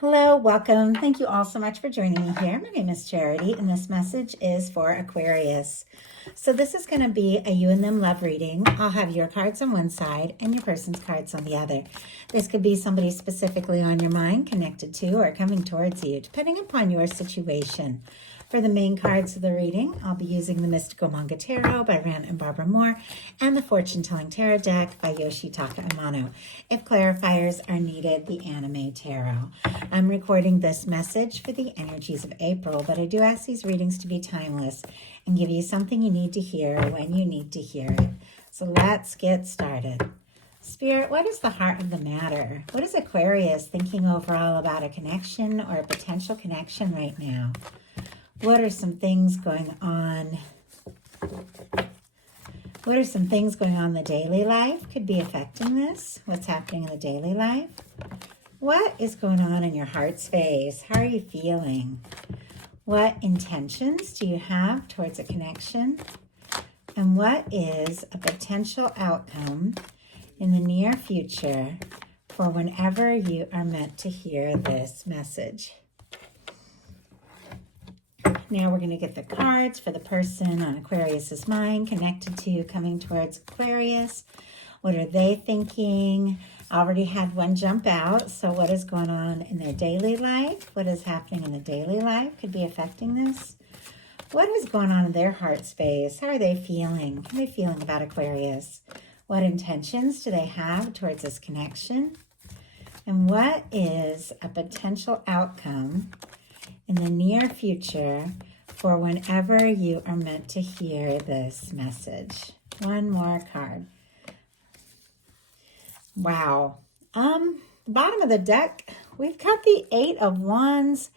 Hello, welcome. Thank you all so much for joining me here. My name is Charity, and this message is for Aquarius. So this is going to be a you and them love reading. I'll have your cards on one side and your person's cards on the other. This could be somebody specifically on your mind, connected to, or coming towards you, depending upon your situation. For the main cards of the reading, I'll be using the Mystical Manga Tarot by Rann and Barbara Moore and the Fortune Telling Tarot deck by Yoshitaka Amano. If clarifiers are needed, the Anime Tarot. I'm recording this message for the energies of April, but I do ask these readings to be timeless and give you something you need to hear when you need to hear it. So let's get started. Spirit, what is the heart of the matter? What is Aquarius thinking overall about a connection or a potential connection right now? What are some things going on? What are some things going on in the daily life could be affecting this? What's happening in the daily life? What is going on in your heart space? How are you feeling? What intentions do you have towards a connection? And what is a potential outcome in the near future for whenever you are meant to hear this message? Now we're going to get the cards for the person on Aquarius's mind, connected to, coming towards Aquarius. What are they thinking? I already had one jump out. So what is going on in their daily life? What is happening in the daily life could be affecting this? What is going on in their heart space? How are they feeling? How are they feeling about Aquarius? What intentions do they have towards this connection? And what is a potential outcome in the near future for whenever you are meant to hear this message? One more card. Wow. The bottom of the deck, we've got the Eight of Wands,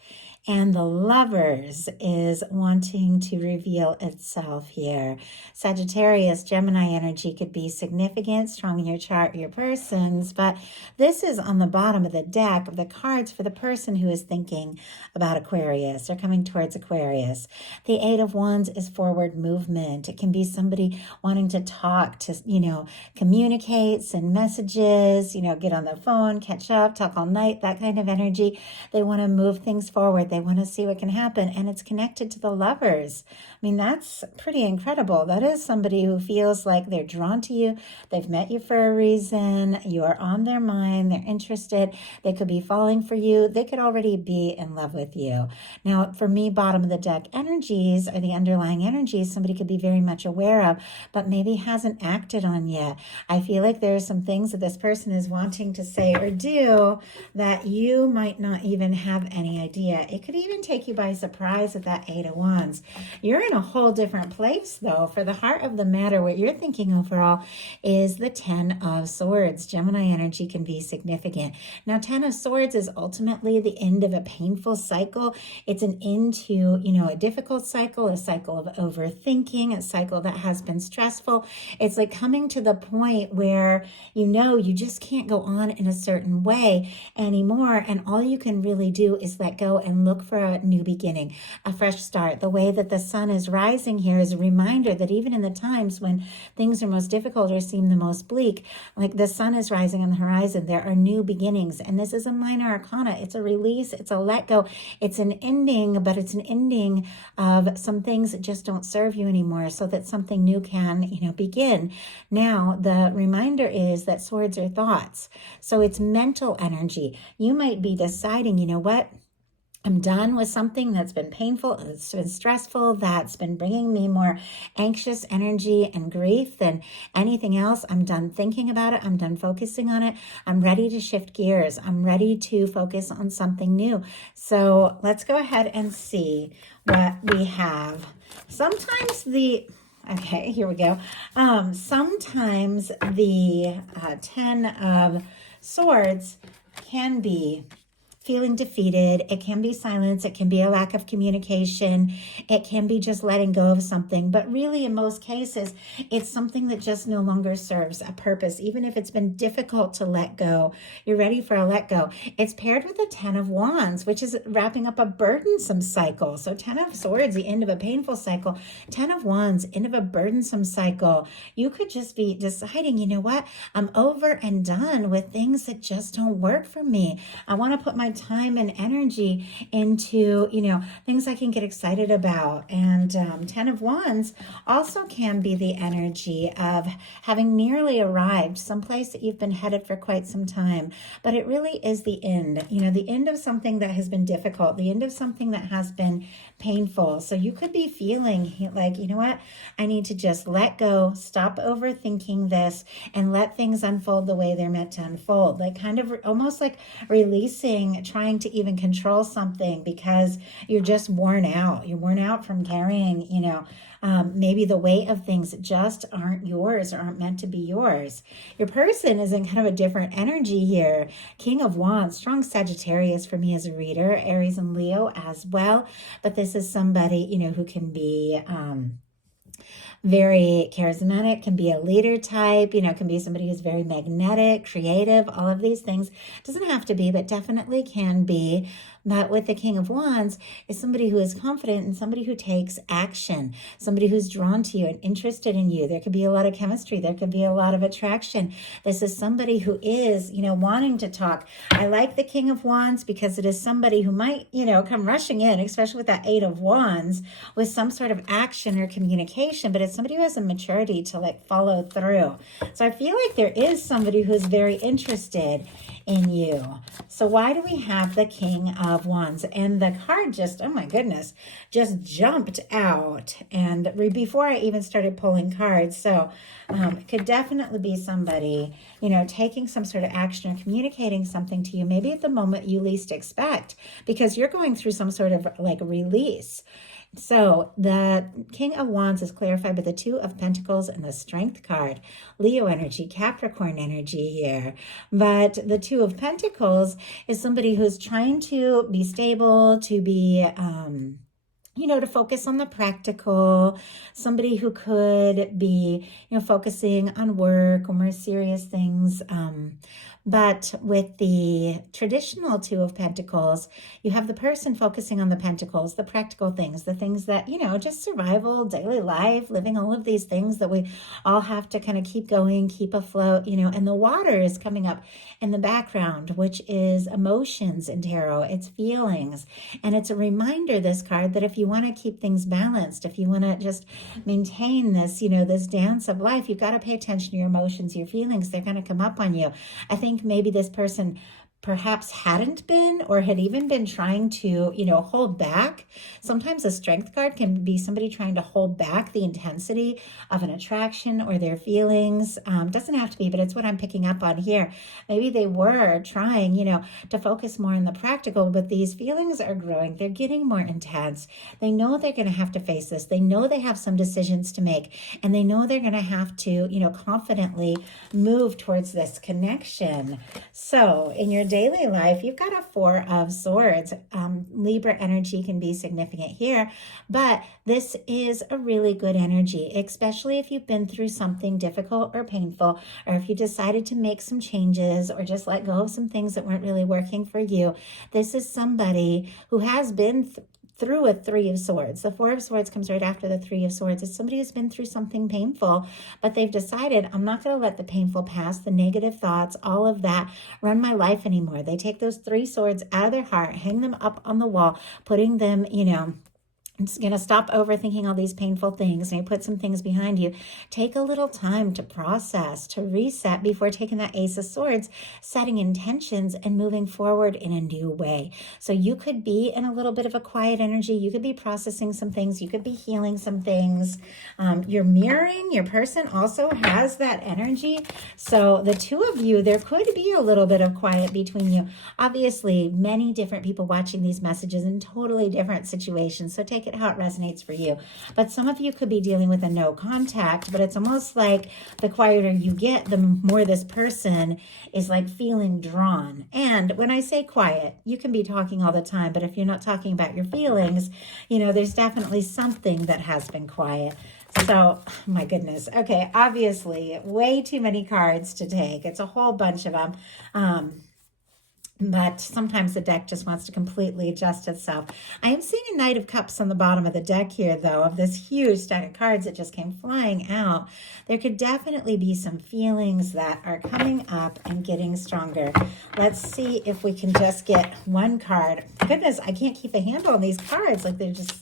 and the Lovers is wanting to reveal itself here. Sagittarius, Gemini energy could be significant, strong in your chart, your person's, but this is on the bottom of the deck of the cards for the person who is thinking about Aquarius or coming towards Aquarius. The Eight of Wands is forward movement. It can be somebody wanting to talk, to, communicate, send messages, get on the phone, catch up, talk all night, that kind of energy. They want to move things forward. They want to see what can happen, and it's connected to the Lovers. I mean, that's pretty incredible. That is somebody who feels like they're drawn to you. They've met you for a reason. You are on their mind. They're interested. They could be falling for you. They could already be in love with you. Now, for me, bottom of the deck energies are the underlying energies somebody could be very much aware of, but maybe hasn't acted on yet. I feel like there are some things that this person is wanting to say or do that you might not even have any idea. It could even take you by surprise with that Eight of Wands. You're in a whole different place, though. For the heart of the matter, what you're thinking overall is the Ten of Swords. Gemini energy can be significant. Now, Ten of Swords is ultimately the end of a painful cycle. It's an end to, a difficult cycle, a cycle of overthinking, a cycle that has been stressful. It's like coming to the point where, you just can't go on in a certain way anymore. And all you can really do is let go and look for a new beginning, a fresh start. The way that the sun is rising here is a reminder that even in the times when things are most difficult or seem the most bleak, like the sun is rising on the horizon, there are new beginnings. And this is a minor arcana. It's a release. It's a let go. It's an ending, but it's an ending of some things that just don't serve you anymore so that something new can, begin. Now, the reminder is that swords are thoughts. So it's mental energy. You might be deciding, what? I'm done with something that's been painful, that's been stressful, that's been bringing me more anxious energy and grief than anything else. I'm done thinking about it. I'm done focusing on it. I'm ready to shift gears. I'm ready to focus on something new. So let's go ahead and see what we have. Okay, here we go. Sometimes the Ten of Swords can be feeling defeated. It can be silence. It can be a lack of communication. It can be just letting go of something. But really, in most cases, it's something that just no longer serves a purpose. Even if it's been difficult to let go, you're ready for a let go. It's paired with the Ten of Wands, which is wrapping up a burdensome cycle. So Ten of Swords, the end of a painful cycle. Ten of Wands, end of a burdensome cycle. You could just be deciding, you know what? I'm over and done with things that just don't work for me. I want to put my time and energy into, things I can get excited about. And 10 of Wands also can be the energy of having nearly arrived someplace that you've been headed for quite some time. But it really is the end, the end of something that has been difficult, the end of something that has been painful. So you could be feeling like, you know what, I need to just let go, stop overthinking this, and let things unfold the way they're meant to unfold. Like kind of almost like releasing, trying to even control something because you're just worn out. You're worn out from carrying, maybe the weight of things that just aren't yours or aren't meant to be yours. Your person is in kind of a different energy here. King of Wands, strong Sagittarius for me as a reader, Aries and Leo as well. But this is somebody, who can be very charismatic, can be a leader type, can be somebody who's very magnetic, creative, all of these things. Doesn't have to be, but definitely can be. But with the King of Wands is somebody who is confident and somebody who takes action, somebody who's drawn to you and interested in you. There could be a lot of chemistry. There could be a lot of attraction. This is somebody who is, wanting to talk. I like the King of Wands because it is somebody who might, come rushing in, especially with that 8 of Wands, with some sort of action or communication, but it's somebody who has a maturity to follow through. So I feel like there is somebody who's very interested in you. So why do we have the King of Wands? And the card just, oh my goodness, just jumped out. And before I even started pulling cards. So it could definitely be somebody, taking some sort of action or communicating something to you, maybe at the moment you least expect, because you're going through some sort of release. So the King of Wands is clarified by the 2 of Pentacles and the Strength card. Leo energy, Capricorn energy here. But the 2 of Pentacles is somebody who's trying to be stable, to be to focus on the practical, somebody who could be, focusing on work or more serious things. But with the traditional 2 of Pentacles, you have the person focusing on the pentacles, the practical things, the things that, just survival, daily life, living all of these things that we all have to kind of keep going, keep afloat, and the water is coming up in the background, which is emotions in tarot. It's feelings. And it's a reminder, this card, that if you want to keep things balanced, if you want to just maintain this, this dance of life, you've got to pay attention to your emotions, your feelings. They're going to come up on you. I think maybe this person perhaps hadn't been or had even been trying to, hold back. Sometimes a strength card can be somebody trying to hold back the intensity of an attraction or their feelings. Doesn't have to be, but it's what I'm picking up on here. Maybe they were trying, to focus more on the practical, but these feelings are growing. They're getting more intense. They know they're going to have to face this. They know they have some decisions to make, and they know they're going to have to, confidently move towards this connection. So in your daily life, you've got a 4 of Swords. Libra energy can be significant here, but this is a really good energy, especially if you've been through something difficult or painful, or if you decided to make some changes or just let go of some things that weren't really working for you. This is somebody who has been through a 3 of Swords. The 4 of Swords comes right after the 3 of Swords. It's somebody who's been through something painful, but they've decided, I'm not going to let the painful past, the negative thoughts, all of that run my life anymore. They take those 3 swords out of their heart, hang them up on the wall, putting them, it's going to stop overthinking all these painful things, and you put some things behind you. Take a little time to process, to reset before taking that Ace of Swords, setting intentions and moving forward in a new way. So you could be in a little bit of a quiet energy. You could be processing some things. You could be healing some things. You're mirroring. Your person also has that energy. So the 2 of you, there could be a little bit of quiet between you. Obviously, many different people watching these messages in totally different situations. So take it how it resonates for you. But some of you could be dealing with a no contact, but it's almost like the quieter you get, the more this person is feeling drawn. And when I say quiet, you can be talking all the time, but if you're not talking about your feelings, there's definitely something that has been quiet. So, my goodness. Okay, obviously, way too many cards to take. It's a whole bunch of them. But sometimes the deck just wants to completely adjust itself. I am seeing a Knight of Cups on the bottom of the deck here, though, of this huge stack of cards that just came flying out. There could definitely be some feelings that are coming up and getting stronger. Let's see if we can just get one card. Goodness, I can't keep a handle on these cards. Like, they're just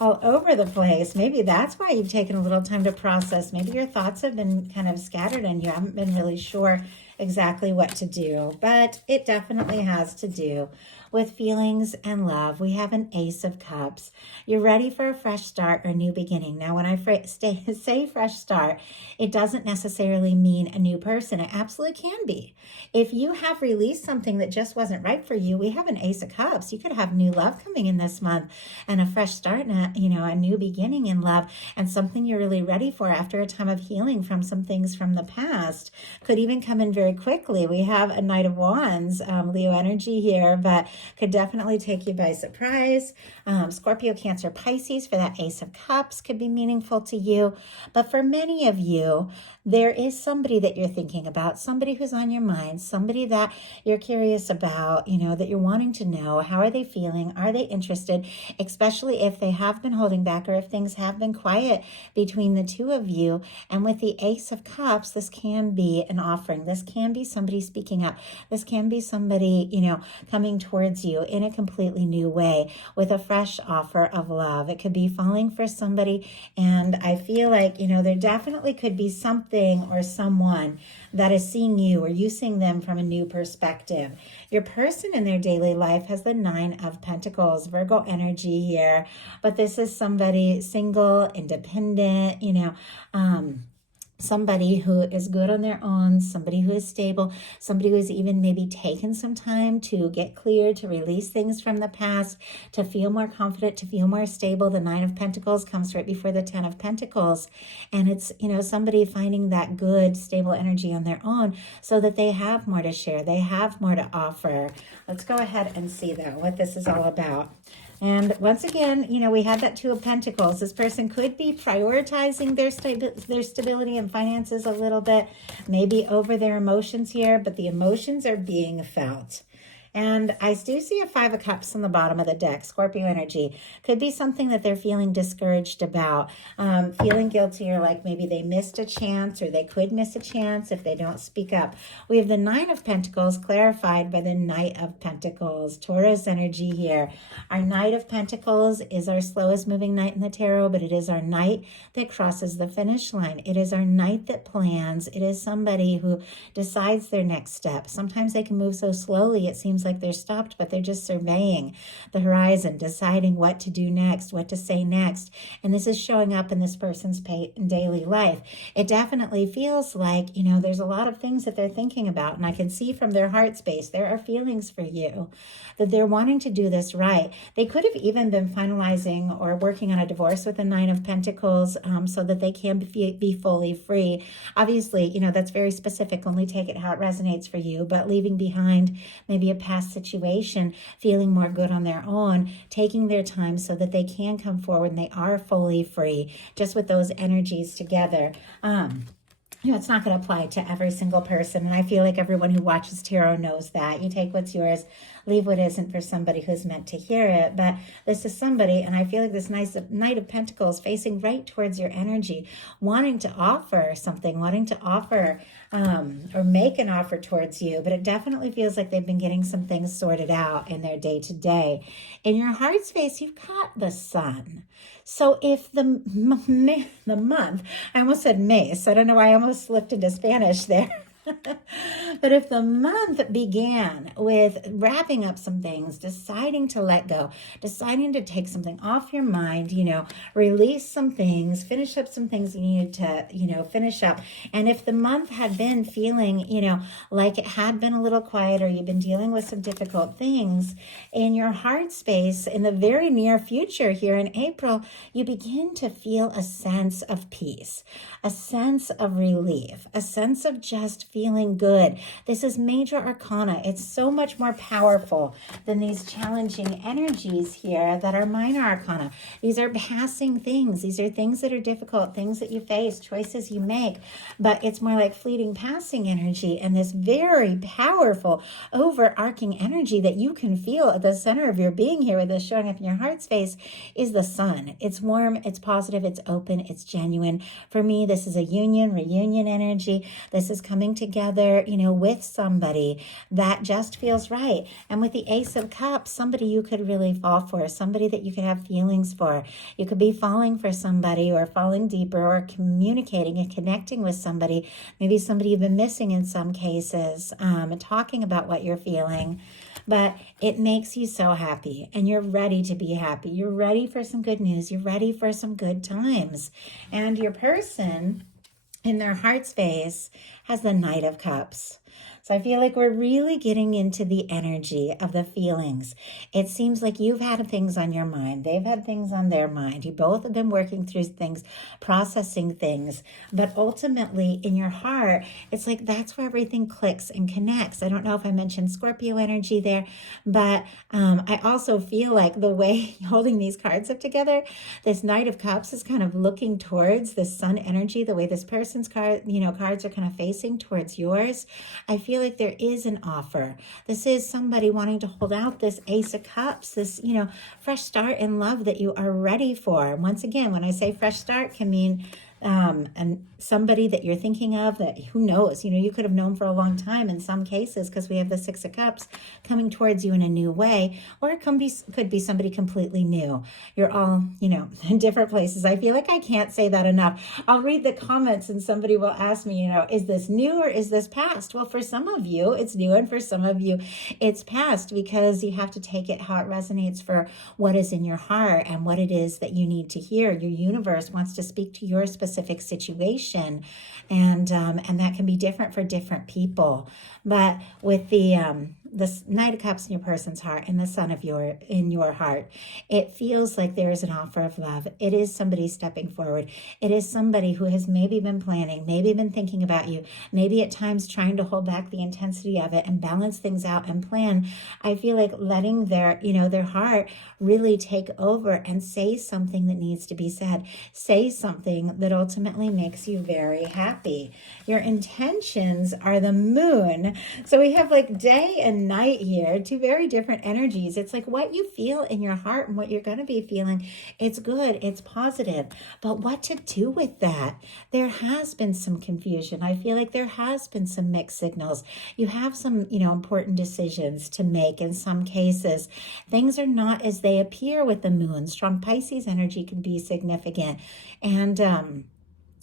all over the place. Maybe that's why you've taken a little time to process. Maybe your thoughts have been kind of scattered and you haven't been really sure exactly what to do, but it definitely has to do with feelings and love. We have an Ace of Cups. You're ready for a fresh start or a new beginning. Now, when I say fresh start, it doesn't necessarily mean a new person. It absolutely can be. If you have released something that just wasn't right for you, we have an Ace of Cups. You could have new love coming in this month and a fresh start and a new beginning in love, and something you're really ready for after a time of healing from some things from the past could even come in very quickly. We have a Knight of Wands, Leo energy here, but could definitely take you by surprise. Scorpio, Cancer, Pisces for that Ace of Cups could be meaningful to you. But for many of you, there is somebody that you're thinking about, somebody who's on your mind, somebody that you're curious about, that you're wanting to know. How are they feeling? Are they interested? Especially if they have been holding back or if things have been quiet between the two of you. And with the Ace of Cups, this can be an offering. This can be somebody speaking up. This can be somebody, coming towards you in a completely new way with a fresh offer of love. It could be falling for somebody. And I feel like, there definitely could be something or someone that is seeing you or you seeing them from a new perspective. Your person in their daily life has the Nine of Pentacles, Virgo energy here, but this is somebody single, independent, somebody who is good on their own, somebody who is stable, somebody who has even maybe taken some time to get clear, to release things from the past, to feel more confident, to feel more stable. The Nine of Pentacles comes right before the Ten of Pentacles. And it's, somebody finding that good, stable energy on their own so that they have more to share. They have more to offer. Let's go ahead and see, though, what this is all about. And once again, we had that Two of Pentacles. This person could be prioritizing their stability and finances a little bit, maybe over their emotions here, but the emotions are being felt. And I do see a Five of Cups on the bottom of the deck, Scorpio energy. Could be something that they're feeling discouraged about, feeling guilty, or like maybe they missed a chance, or they could miss a chance if they don't speak up. We have the Nine of Pentacles clarified by the Knight of Pentacles, Taurus energy here. Our Knight of Pentacles is our slowest moving knight in the tarot, but it is our knight that crosses the finish line. It is our knight that plans. It is somebody who decides their next step. Sometimes they can move so slowly, it seems like they're stopped, but they're just surveying the horizon, deciding what to do next, what to say next. And this is showing up in this person's daily life. It definitely feels like, there's a lot of things that they're thinking about. And I can see from their heart space, there are feelings for you, that they're wanting to do this right. They could have even been finalizing or working on a divorce with the Nine of Pentacles, so that they can be fully free. Obviously, that's very specific. Only take it how it resonates for you, but leaving behind maybe a past situation, feeling more good on their own, taking their time so that they can come forward and they are fully free, just with those energies together. It's not going to apply to every single person. And I feel like everyone who watches tarot knows that. You take what's yours, leave what isn't for somebody who's meant to hear it. But this is somebody, and I feel like this nice Knight of Pentacles facing right towards your energy, wanting to offer something, wanting to offer or make an offer towards you. But it definitely feels like they've been getting some things sorted out in their day-to-day. In your heart space, you've got the Sun. So if the month, I almost said Mace. I don't know why I almost slipped into Spanish there. But if the month began with wrapping up some things, deciding to let go, deciding to take something off your mind, release some things, finish up some things you needed to, finish up. And if the month had been feeling, like it had been a little quiet, or you've been dealing with some difficult things in your heart space, in the very near future here in April, you begin to feel a sense of peace, a sense of relief, a sense of just feeling feeling good. This is major arcana. It's so much more powerful than these challenging energies here that are minor arcana. These are passing things. These are things that are difficult, things that you face, choices you make, but it's more like fleeting passing energy, and this very powerful overarching energy that you can feel at the center of your being here with this showing up in your heart space is the sun. It's warm, it's positive, it's open, it's genuine. For me, this is a union, reunion energy. This is coming together, with somebody that just feels right. And with the Ace of Cups, somebody you could really fall for, somebody that you could have feelings for. You could be falling for somebody or falling deeper or communicating and connecting with somebody, maybe somebody you've been missing in some cases, and talking about what you're feeling. But it makes you so happy, and you're ready to be happy. You're ready for some good news. You're ready for some good times. And your person in their heart space has the Knight of Cups. So I feel like we're really getting into the energy of the feelings. It seems like you've had things on your mind. They've had things on their mind. You both have been working through things, processing things. But ultimately, in your heart, it's like that's where everything clicks and connects. I don't know if I mentioned Scorpio energy there, but I also feel like the way holding these cards up together, this Knight of Cups is kind of looking towards the sun energy, the way this person's cards are kind of facing towards yours. I feel like there is an offer. This is somebody wanting to hold out this Ace of Cups, this, fresh start in love that you are ready for. Once again, when I say fresh start, can mean and somebody that you're thinking of that, who knows, you could have known for a long time in some cases, because we have the Six of Cups coming towards you in a new way, or it could be somebody completely new. You're all, in different places. I feel like I can't say that enough. I'll read the comments and somebody will ask me, is this new or is this past? Well, for some of you, it's new, and for some of you, it's past, because you have to take it how it resonates for what is in your heart and what it is that you need to hear. Your universe wants to speak to your specific situation, and that can be different for different people. But with the Knight of Cups in your person's heart and the Sun in your heart, it feels like there is an offer of love. It is somebody stepping forward. It is somebody who has maybe been planning, maybe been thinking about you, maybe at times trying to hold back the intensity of it and balance things out and plan. I feel like letting their heart really take over and say something that needs to be said. Say something that ultimately makes you very happy. Your intentions are the Moon. So we have like day and night here, two very different energies. It's like what you feel in your heart and what you're going to be feeling. It's good. It's positive. But what to do with that? There has been some confusion. I feel like there has been some mixed signals. You have some, important decisions to make in some cases. Things are not as they appear with the Moon. Strong Pisces energy can be significant.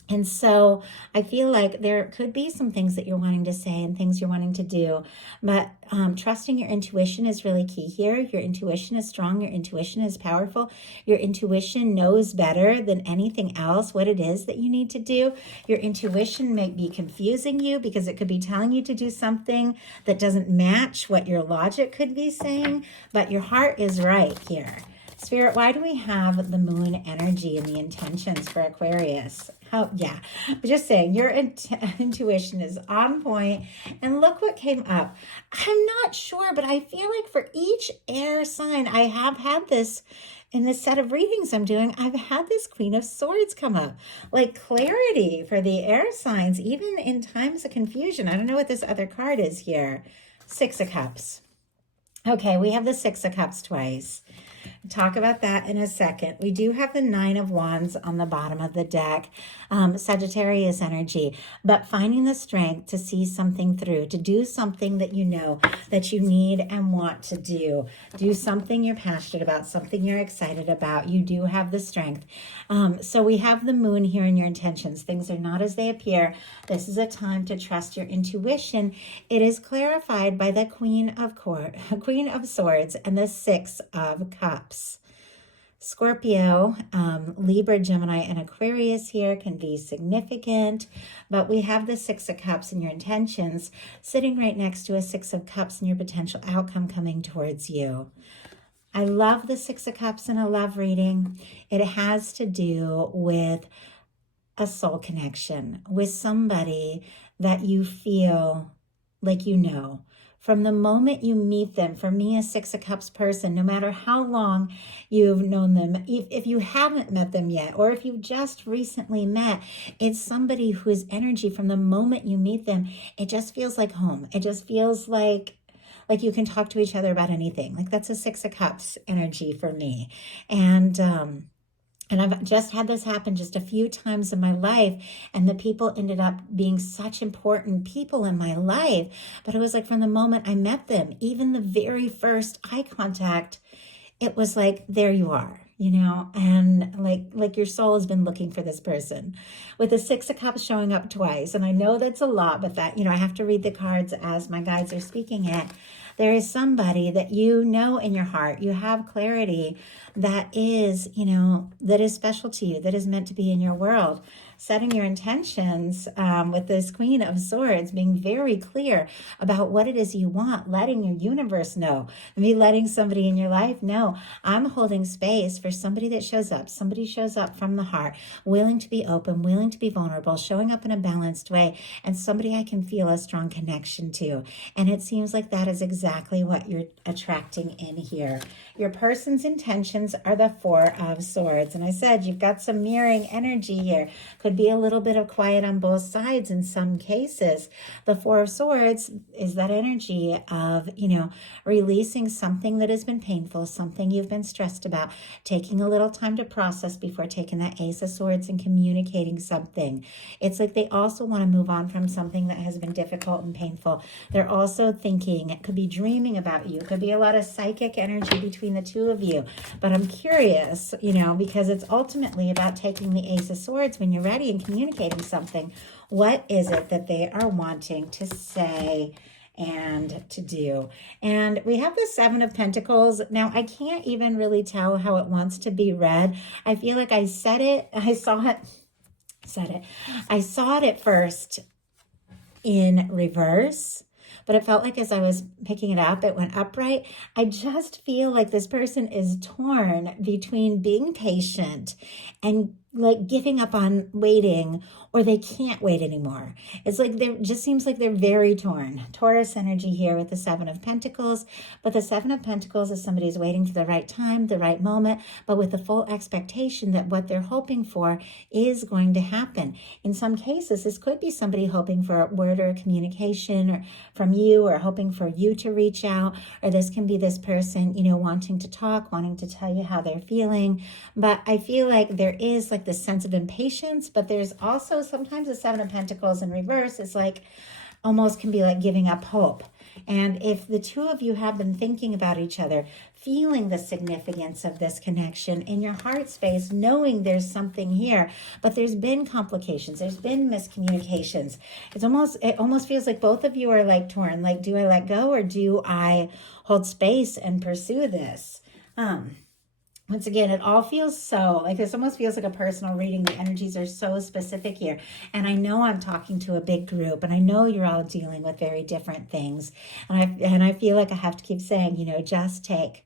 And so I feel like there could be some things that you're wanting to say and things you're wanting to do, but trusting your intuition is really key here. Your intuition is strong. Your intuition is powerful. Your intuition knows better than anything else what it is that you need to do. Your intuition may be confusing you because it could be telling you to do something that doesn't match what your logic could be saying, but your heart is right here. Spirit, why do we have the Moon energy and the intentions for Aquarius? Oh, yeah. I'm just saying, your intuition is on point. And look what came up. I'm not sure, but I feel like for each air sign, I have had this in this set of readings I'm doing, I've had this Queen of Swords come up. Like clarity for the air signs, even in times of confusion. I don't know what this other card is here. Six of Cups. Okay, we have the Six of Cups twice. Talk about that in a second. We do have the Nine of Wands on the bottom of the deck, Sagittarius energy, but finding the strength to see something through, to do something that you know that you need and want to do something you're passionate about, something you're excited about. You do have the strength. So we have the Moon here in your intentions. Things are not as they appear. This is a time to trust your intuition. It is clarified by the Queen of Swords and the Six of Cups. Scorpio, Libra, Gemini, and Aquarius here can be significant, but we have the Six of Cups in your intentions sitting right next to a Six of Cups and your potential outcome coming towards you. I love the Six of Cups in a love reading. It has to do with a soul connection with somebody that you feel like you know. From the moment you meet them, for me, a Six of Cups person, no matter how long you've known them, if you haven't met them yet, or if you just recently met, it's somebody whose energy from the moment you meet them, it just feels like home. It just feels like you can talk to each other about anything. Like that's a Six of Cups energy for me. And I've just had this happen just a few times in my life, and the people ended up being such important people in my life. But it was like from the moment I met them, even the very first eye contact, it was like, there you are, and like your soul has been looking for this person. With the Six of Cups showing up twice, and I know that's a lot, but that, I have to read the cards as my guides are speaking it. There is somebody that in your heart, you have clarity that is, that is special to you, that is meant to be in your world. Setting your intentions with this Queen of Swords, being very clear about what it is you want, letting your universe know. Maybe letting somebody in your life know, I'm holding space for somebody that shows up. Somebody shows up from the heart, willing to be open, willing to be vulnerable, showing up in a balanced way, and somebody I can feel a strong connection to. And it seems like that is exactly what you're attracting in here. Your person's intentions are the Four of Swords. And I said, you've got some mirroring energy here. Could be a little bit of quiet on both sides in some cases. The Four of Swords is that energy of, releasing something that has been painful, something you've been stressed about, taking a little time to process before taking that Ace of Swords and communicating something. It's like they also want to move on from something that has been difficult and painful. They're also thinking, it could be dreaming about you. It could be a lot of psychic energy between the two of you. But I'm curious, because it's ultimately about taking the Ace of Swords when you're ready and communicating something. What is it that they are wanting to say and to do? And we have the Seven of Pentacles. Now, I can't even really tell how it wants to be read. I feel like I saw it at first in reverse, but it felt like as I was picking it up, it went upright. I just feel like this person is torn between being patient and like giving up on waiting, or they can't wait anymore. It's like just seems like they're very torn. Taurus energy here with the Seven of Pentacles, but the Seven of Pentacles is somebody who's waiting for the right time, the right moment, but with the full expectation that what they're hoping for is going to happen. In some cases, this could be somebody hoping for a word or a communication or from you, or hoping for you to reach out, or this can be this person, wanting to talk, wanting to tell you how they're feeling. But I feel like there is like this sense of impatience, but there's also sometimes the Seven of Pentacles in reverse is like almost can be like giving up hope. And if the two of you have been thinking about each other, feeling the significance of this connection in your heart space, knowing there's something here, but there's been complications, there's been miscommunications. It almost feels like both of you are like torn. Like, do I let go or do I hold space and pursue this? Once again, it all feels so, like this almost feels like a personal reading. The energies are so specific here. And I know I'm talking to a big group, and I know you're all dealing with very different things. And I feel like I have to keep saying, just take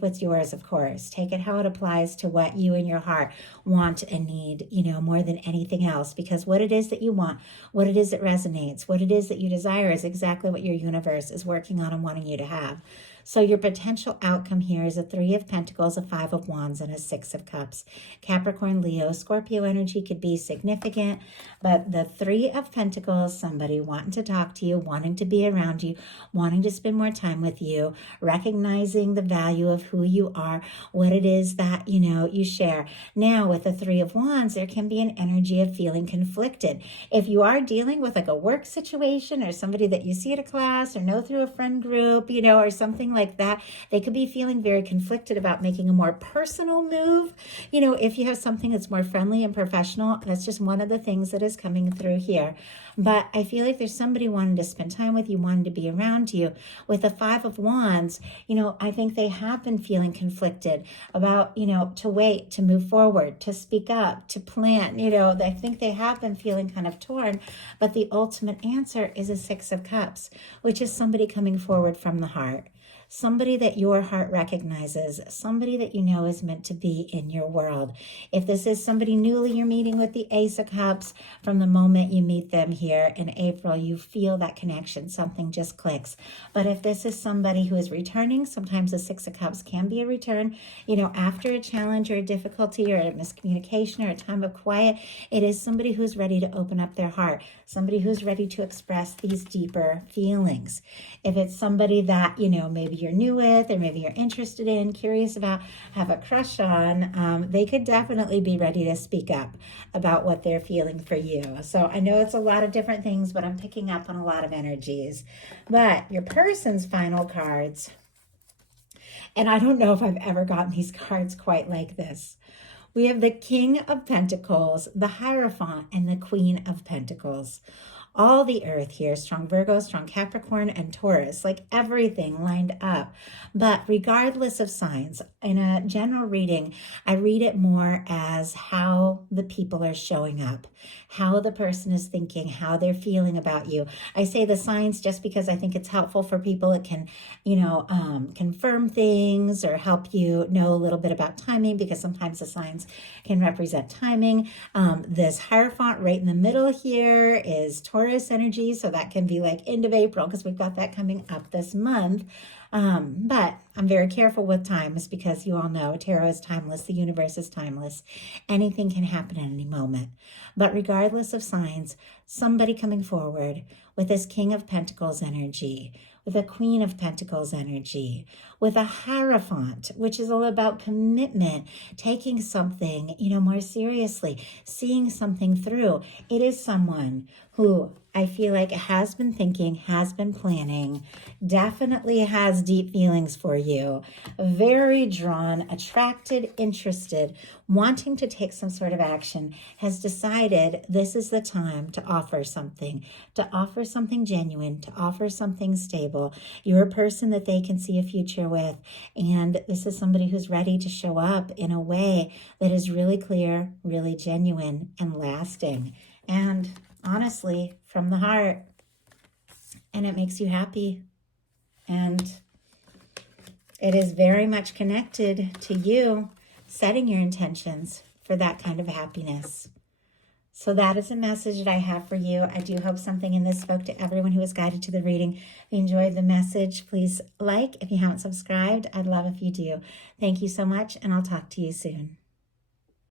what's yours, of course. Take it how it applies to what you and your heart want and need, more than anything else. Because what it is that you want, what it is that resonates, what it is that you desire is exactly what your universe is working on and wanting you to have. So your potential outcome here is a Three of Pentacles, a Five of Wands, and a Six of Cups. Capricorn, Leo, Scorpio energy could be significant, but the Three of Pentacles, somebody wanting to talk to you, wanting to be around you, wanting to spend more time with you, recognizing the value of who you are, what it is that, you share. Now, with the Three of Wands, there can be an energy of feeling conflicted. If you are dealing with like a work situation or somebody that you see at a class or know through a friend group, or something like that, they could be feeling very conflicted about making a more personal move. If you have something that's more friendly and professional, that's just one of the things that is coming through here. But I feel like there's somebody wanting to spend time with you, wanting to be around you. With the Five of Wands, I think they have been feeling conflicted about, to wait, to move forward, to speak up, to plan. I think they have been feeling kind of torn, but the ultimate answer is a Six of Cups, which is somebody coming forward from the heart. somebody that your heart recognizes, somebody that you know is meant to be in your world. If this is somebody newly you're meeting with the Ace of Cups, from the moment you meet them here in April, you feel that connection, something just clicks. But if this is somebody who is returning, sometimes the Six of Cups can be a return, after a challenge or a difficulty or a miscommunication or a time of quiet, it is somebody who's ready to open up their heart, somebody who's ready to express these deeper feelings. If it's somebody that, maybe you're new with, or maybe you're interested in, curious about, have a crush on, they could definitely be ready to speak up about what they're feeling for you. So I know it's a lot of different things, but I'm picking up on a lot of energies. But your person's final cards, and I don't know if I've ever gotten these cards quite like this. We have the King of Pentacles, the Hierophant, and the Queen of Pentacles. All the earth here, strong Virgo, strong Capricorn, and Taurus, like everything lined up. But regardless of signs, in a general reading, I read it more as how the people are showing up, how the person is thinking, how they're feeling about you. I say the signs just because I think it's helpful for people. It can, confirm things or help you know a little bit about timing, because sometimes the signs can represent timing. This Hierophant right in the middle here is Taurus energy, so that can be like end of April, because we've got that coming up this month. But I'm very careful with times, because you all know tarot is timeless, the universe is timeless. Anything can happen at any moment. But regardless of signs, somebody coming forward with this King of Pentacles energy, with a Queen of Pentacles energy, with a Hierophant, which is all about commitment, taking something, more seriously, seeing something through. It is someone who I feel like has been thinking, has been planning, definitely has deep feelings for you, very drawn, attracted, interested, wanting to take some sort of action, has decided this is the time to offer something genuine, to offer something stable. You're a person that they can see a future with, and this is somebody who's ready to show up in a way that is really clear, really genuine, and lasting. And honestly, from the heart, and it makes you happy. And it is very much connected to you setting your intentions for that kind of happiness. So that is a message that I have for you. I do hope something in this spoke to everyone who was guided to the reading. If you enjoyed the message, please like. If you haven't subscribed, I'd love if you do. Thank you so much, and I'll talk to you soon.